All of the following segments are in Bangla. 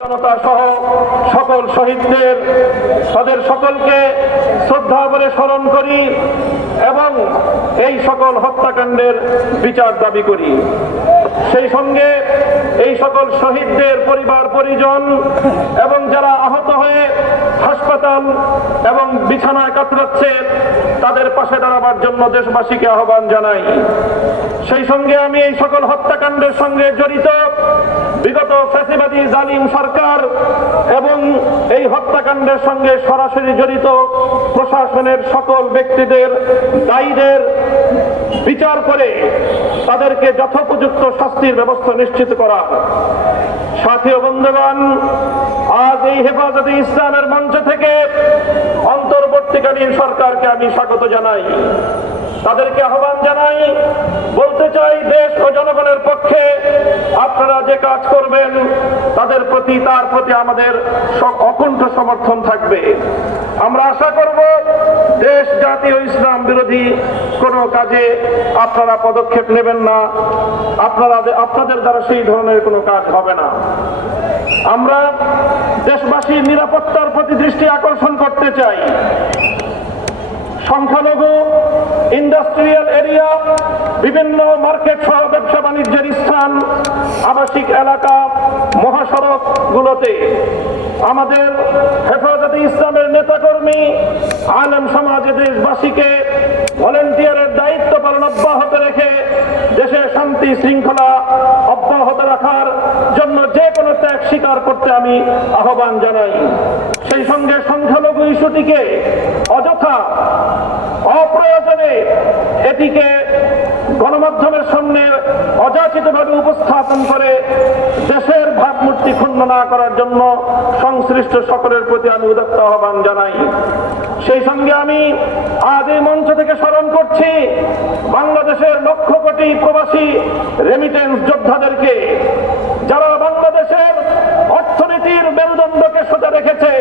জনতা সহ সকল শহীদদের, তাদের সকলকে শ্রদ্ধা বলে স্মরণ করি এবং এই সকল হত্যাকাণ্ডের বিচার দাবি করি। সেই সঙ্গে এই সকল শহীদদের পরিবার, পরিজন এবং যারা আহত হয়ে হাসপাতাল এবং বিছানায় কাতরাচ্ছে, তাদের পাশে দাঁড়াবার জন্য দেশবাসীকে আহ্বান জানাই। সেই সঙ্গে আমি এই সকল হত্যাকাণ্ডের সঙ্গে জড়িত বিগত ফ্যাসিবাদী জালিম সরকার এবং এই হত্যাকাণ্ডের সঙ্গে সরাসরি জড়িত প্রশাসনের সকল ব্যক্তিদের, দায়ীদের বিচার করে তাদেরকে যথোপযুক্ত শাস্তির ব্যবস্থা নিশ্চিত করা সাথী বন্ধুগণ, আজ এই হেফাজতে ইসলামের মঞ্চ থেকে অন্তর্বর্তীকালীন সরকারকে আমি স্বাগত জানাই। তাদেরকে আহ্বান জানাই, বলতে চাই দেশ ও জনগণের পক্ষে আপনারা কাজ করবেন, তাদের প্রতি, তার প্রতি আমাদের অকুণ্ঠ সমর্থন থাকবে। আমরা আশা করব, দেশ, জাতি ও ইসলাম বিরোধী কোনো কাজে আপনারা পদক্ষেপ নেবেন না। আপনারা, আপনাদের দ্বারা সেই ধরনের কোনো কাজ হবে না। আমরা দেশবাসীর নিরাপত্তার প্রতি দৃষ্টি আকর্ষণ করতে চাই। সংখ্যালঘু, ইন্ডাস্ট্রিয়াল এরিয়া, বিভিন্ন মার্কেট সহ ব্যবসা বাণিজ্যের স্থান আবাসিক এলাকা মহাসড়ক গুলোতে আমাদের হেফাজতে ইসলামের নেতাকর্মী আলেম সমাজে দেশবাসীকে ভলেন্টিয়ারের দায়িত্ব পালন অব্যাহত রেখে দেশে শান্তি শৃঙ্খলা অব্যাহত রাখার জন্য যে কোনো ত্যাগ স্বীকার করতে আমি আহ্বান জানাই। সেই সঙ্গে সংখ্যালঘু ইস্যুটিকে অযথা অযাচিতভাবে উপস্থাপন করে দেশের ভাবমূর্তি ক্ষুণ্ণ না করার জন্য সংশ্লিষ্ট সকলের প্রতি আমি উদাত্ত আহ্বান জানাই। সেই সঙ্গে আমি আজ এই মঞ্চ থেকে স্মরণ করছি বাংলাদেশের লক্ষ কোটি প্রবাসী রেমিটেন্স যোদ্ধাদেরকে, যারা বাংলাদেশের অর্থনীতির মেরুদণ্ডকে সোজা রেখেছে,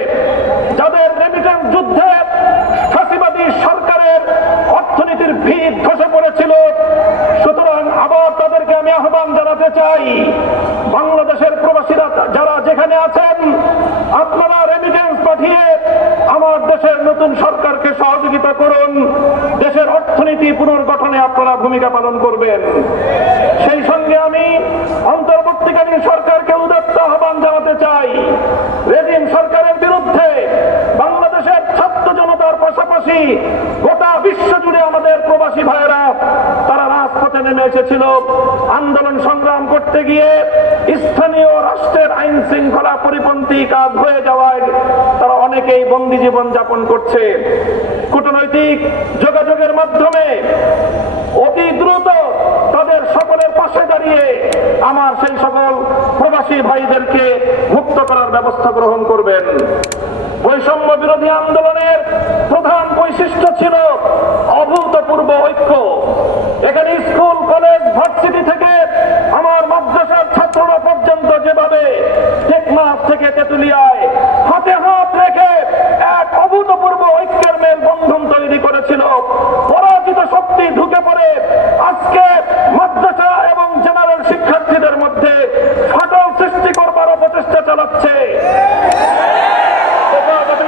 যাদের রেমিটেন্স যুদ্ধে ফাঁসিবাদী সরকারের অর্থনীতির ভিত ধসে পড়েছিল। সুতরাং আমি আহ্বান জানাতে চাই, বাংলাদেশের প্রবাসীরা যারা যেখানে আছেন, আপনারা রেমিটেন্স পাঠিয়ে আমার দেশের নতুন সরকারকে সহযোগিতা করুন। দেশের অর্থনীতি পুনর্গঠনে আপনারা ভূমিকা পালন করবেন। সেই সঙ্গে আমি অন্তর্বর্তীকালীন সরকারকে উদাত্ত আহ্বান জানাতে চাই, রেজিম সরকারের বিরুদ্ধে বাংলাদেশের ছাত্র জনতার পাশাপাশি গোটা বিশ্ব জুড়ে আমাদের প্রবাসী ভাইয়েরা এসেছিল আন্দোলন সংগ্রাম করতে গিয়ে স্থানীয় রাষ্ট্রের আইন শৃঙ্খলা পরিপন্থী কাজ হয়ে যাওয়ায় তারা অনেকেই বন্দী জীবন যাপন করছে। কূটনৈতিক যোগাযোগের মাধ্যমে অতি দ্রুত তাদের সকলের পাশে দাঁড়িয়ে আমার সেই সকল প্রবাসী ভাইদেরকে মুক্ত করার ব্যবস্থা গ্রহণ করবেন। বৈষম্য বিরোধী আন্দোলনের প্রধান বৈশিষ্ট্য ছিল অভূতপূর্ব ঐক্য এখানে স্কুল কলেজ ভার্সিটি থেকে আমার মাদ্রাসার ছাত্ররা পর্যন্ত যেভাবে টেকনাফ থেকে তেতুলিয়ায় হাতে হাত রেখে এক অভূতপূর্ব ঐক্যের মেল বন্ধন তৈরি করেছিল। পরাজিত শক্তি ঢুকে পড়ে আজকে মাদ্রাসা এবং জেনারেল শিক্ষার্থীদের মধ্যে ফাটল সৃষ্টি করবার অপচেষ্টা চালাচ্ছে।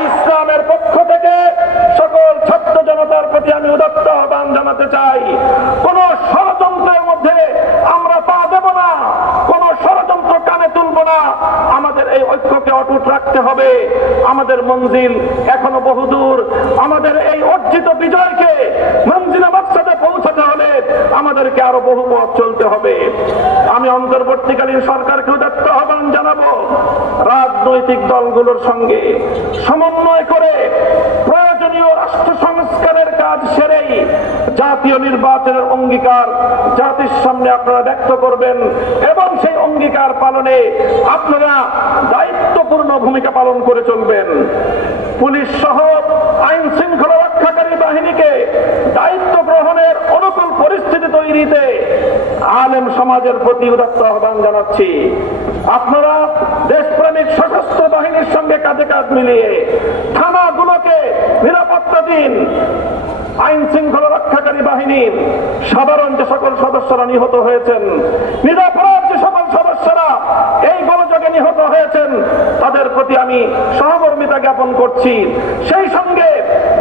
ইসলামের পক্ষ থেকে সকল ছাত্র জনতার প্রতি আমি উদাত্ত আহ্বান জানাতে চাই, কোন ষড়যন্ত্রের মধ্যে আমরা পা দেব না, কোন ষড়যন্ত্র কানে তুলব না। এই ঐক্যকে অটুট রাখতে হবে। আমাদের মঞ্জিল এখনও বহুদূর। আমাদের এই অর্জিত বিজয়কে মঞ্জিলে মাকসাদে পৌঁছাতে হলে আমাদেরকে আরও বহু পথ চলতে হবে। আমি অন্তর্বর্তীকালীন সরকারকে উদাত্ত আহ্বান জানাব। রাজনৈতিক দলগুলোর সঙ্গে সমন্বয় করে প্রয়োজনীয় রাষ্ট্র সংস্কারের কাজ সেরেই জাতীয় নির্বাচনের অঙ্গীকার জাতির সামনে আপনারা ব্যক্ত করবেন এবং সেই অঙ্গীকার পালনে আপনারা দায়িত্বপূর্ণ ভূমিকা পালন করে চলবেন। পুলিশ সহ আইন শৃঙ্খলা রক্ষাকারী বাহিনীকে দায়িত্ব গ্রহণের অনুকূল পরিস্থিতি তৈরিতে আলেম সমাজের প্রতি উদাত্ত আহ্বান জানাচ্ছি। আপনারা দেশপ্রেমিক সশস্ত্র বাহিনীর সঙ্গে কাঁধে কাঁধ মিলিয়ে থানাগুলোকে নিরাপত্তা দিন। আইন শৃঙ্খলা বাহিনীর সাধারণ যে সকল সদস্যরা নিহত হয়েছেন, নিরাপরাধ যে সকল সদস্যরা এই গোলযোগে নিহত হয়েছেন, তাদের প্রতি আমি সহমর্মিতা জ্ঞাপন করছি। সেই সঙ্গে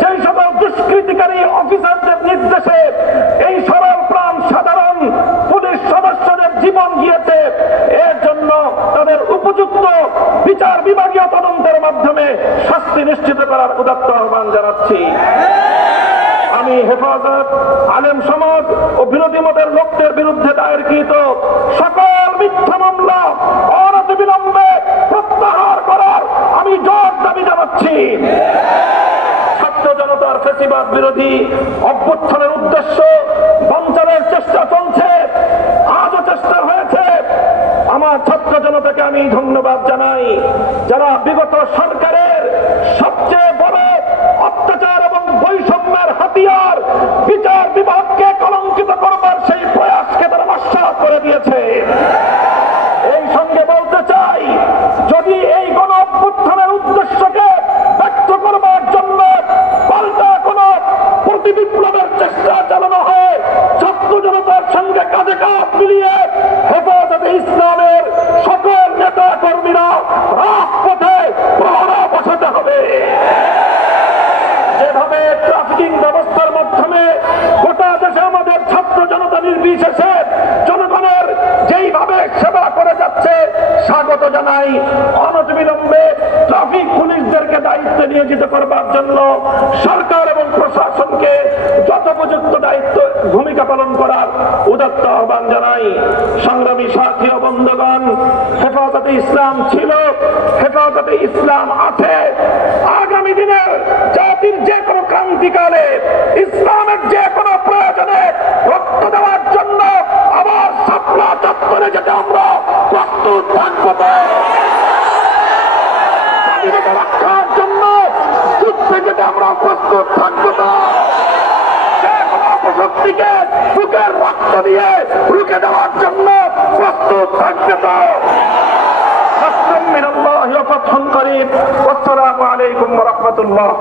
যেই সকল দুষ্কৃতিকারী অফিসারদের নির্দেশে এই সরল প্রাণ সাধারণ পুলিশ সদস্যদের জীবন গিয়েছে, এর জন্য তাদের উপযুক্ত বিচার বিভাগীয় তদন্তের মাধ্যমে শাস্তি নিশ্চিত করার উদাত্ত আহ্বান জানাচ্ছি। বিরোধী মতের লোকদের বিরুদ্ধে দায়েরকৃত সকল মিথ্যা মামলা অনতি বিলম্বে প্রত্যাহার করার আমি জোর দাবি জানাচ্ছি। আজও চেষ্টা হয়েছে। আমার জনতাকে আমি ধন্যবাদ জানাই, যারা বিগত সরকারের সবচেয়ে বড় অত্যাচার এবং বৈষম্যের হাতিয়ার বিচার বিভাগকে কলঙ্কিত করবার সেই প্রয়াসকে তারা নস্বাত করে দিয়েছে। এই সঙ্গে বলতে চাই, যদি এই গণ অভ্যুত্থানের উদ্দেশ্যকে ব্যক্ত করবার জন্য পাল্টা কোন প্রতি বিপ্লবের চেষ্টা চালানো হয়, ছাত্র জনতার সঙ্গে কাঁধে কাঁধ মিলিয়ে হেফাজতে ইসলামের সকল নেতা কর্মীরা রাজপথে প্রহরা বসাতে হবে যেভাবে ট্রাফিকিং ব্যবস্থার মাধ্যমে গোটা দেশে আমাদের ছাত্র জনতা নির্বিশেষে জনগণের যেইভাবে সেবা করে যাচ্ছে, স্বাগত জানাই। অনতিবিলম্বে ট্রাফিক পুলিশদেরকে দায়িত্বে নিয়োজিত করবার জন্য সরকার এবং প্রশাসনকে যথোপযুক্ত দায়িত্ব, ভূমিকা পালন করার উদাত্ত আহ্বান জানাই। সংগ্রামী সাথী ও বন্ধুগণ, হেফাজতে ইসলাম ছিল, হেফাজতে ইসলাম আছে। আগামী দিনের জাতির যে কোনো ক্রান্তিকালে, ইসলামের যে কোনো প্রয়োজনে রক্ত দেওয়ার জন্য আবার সাপলা চত্বরে যেতে আমরা প্রস্তুত থাকব তো। স্বাধীনতা রক্ষার জন্য যুদ্ধে যেতে আমরা প্রস্তুত থাকবো তো। যে কোনো অপশক্তিকে বুকের রক্ত দিয়ে রুখে দেওয়ার জন্য প্রস্তুত থাকবে তো نصر من الله وفتح قريب والسلام عليكم ورحمة الله